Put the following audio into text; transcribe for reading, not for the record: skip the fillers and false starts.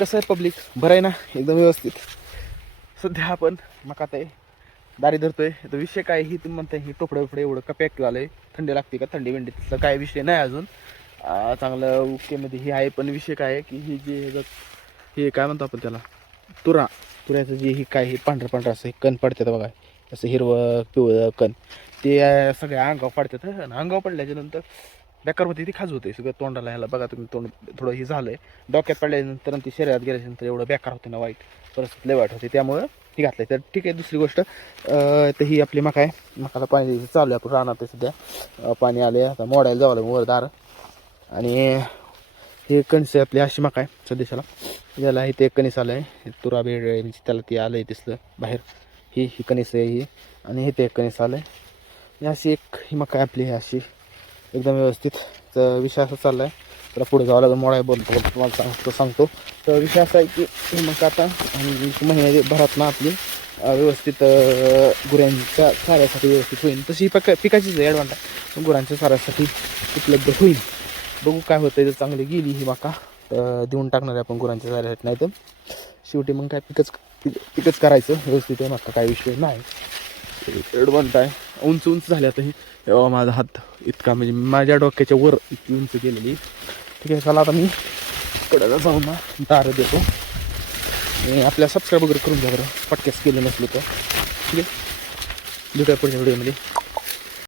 कसं आहे पब्लिक, बरं आहे ना, एकदम व्यवस्थित. सध्या आपण मका ते दारी धरतोय. तर विषय काय, ही तुम्ही म्हणताय ही टोपडं बिपडे एवढं का पॅक आलं आहे, थंडी लागते का, थंडी बिंडी तसं काय विषय नाही अजून. चांगलं ओकेमध्ये ही आहे. पण विषय काय आहे की ही जे हे काय म्हणतो आपण त्याला, तुऱ्याचं जे ही काय हे पांढरं असं हे कण पडतात बघा, असं हिरवं पिवळं कण, ते सगळ्या अंगावर पडतात. आणि अंगावर पडल्याच्या नंतर बेकारमध्ये ती खाज होते सगळं तोंडाला. ह्याला बघा तुम्ही, तोंड थोडं हे झालं आहे. डोक्यात पडल्यानंतर ती शरीरात गेल्याच्यानंतर एवढं बेकार होते ना, वाईट परिस्थिती लय वाईट होते. त्यामुळं ही घातलं तर ठीक आहे. दुसरी गोष्ट तर ही आपली मका आहे. मकाला पाणी चालू आहे, आपण राहणार सध्या पाणी आले, आता मोडायला जावं वर दार. आणि हे कणीस आपली अशी मका आहे सध्याला. याला इथे एक कणीस आलं आहे, तुरा बेड म्हणजे त्याला ते आलं आहे दिसलं बाहेर. ही कणीस आहे ही, आणि इथे एक कणीस आलं आहे. अशी एक ही मका आहे आपली, अशी एकदम व्यवस्थित. तर विषय असा चालला आहे, त्याला पुढे जावं लागेल. मोडाय बोलतो तुम्हाला सांगतो. तर विषय असा आहे की ही मका आता महिन्याभरात ना आपली व्यवस्थित गुरांच्या चाऱ्यासाठी व्यवस्थित होईल. तशी पिकाचीच ॲडव्हान्टेज गुरांच्या चाऱ्यासाठी उपलब्ध होईल. बघू काय होतं. जर चांगली गेली ही मका तर देऊन टाकणार आहे आपण गुरांच्या चाऱ्यासाठी. नाही तर शेवटी मग काय पिकच करायचं व्यवस्थित आहे. मका काय विषय नाही. ॲडव्हान्ट आहे. उंच झाले आता ही. तेव्हा माझा हात इतका म्हणजे माझ्या डोक्याच्या वर इतकी उंच गेलेली. ठीक आहे, चला आता मी कडला जाऊन ना दारं देतो. आणि आपल्या सबस्क्राईब वगैरे करून घ्या बरं, पटक्यास केलं नसलं तर. ठीक आहे, भेटूया पुढच्या व्हिडिओमध्ये.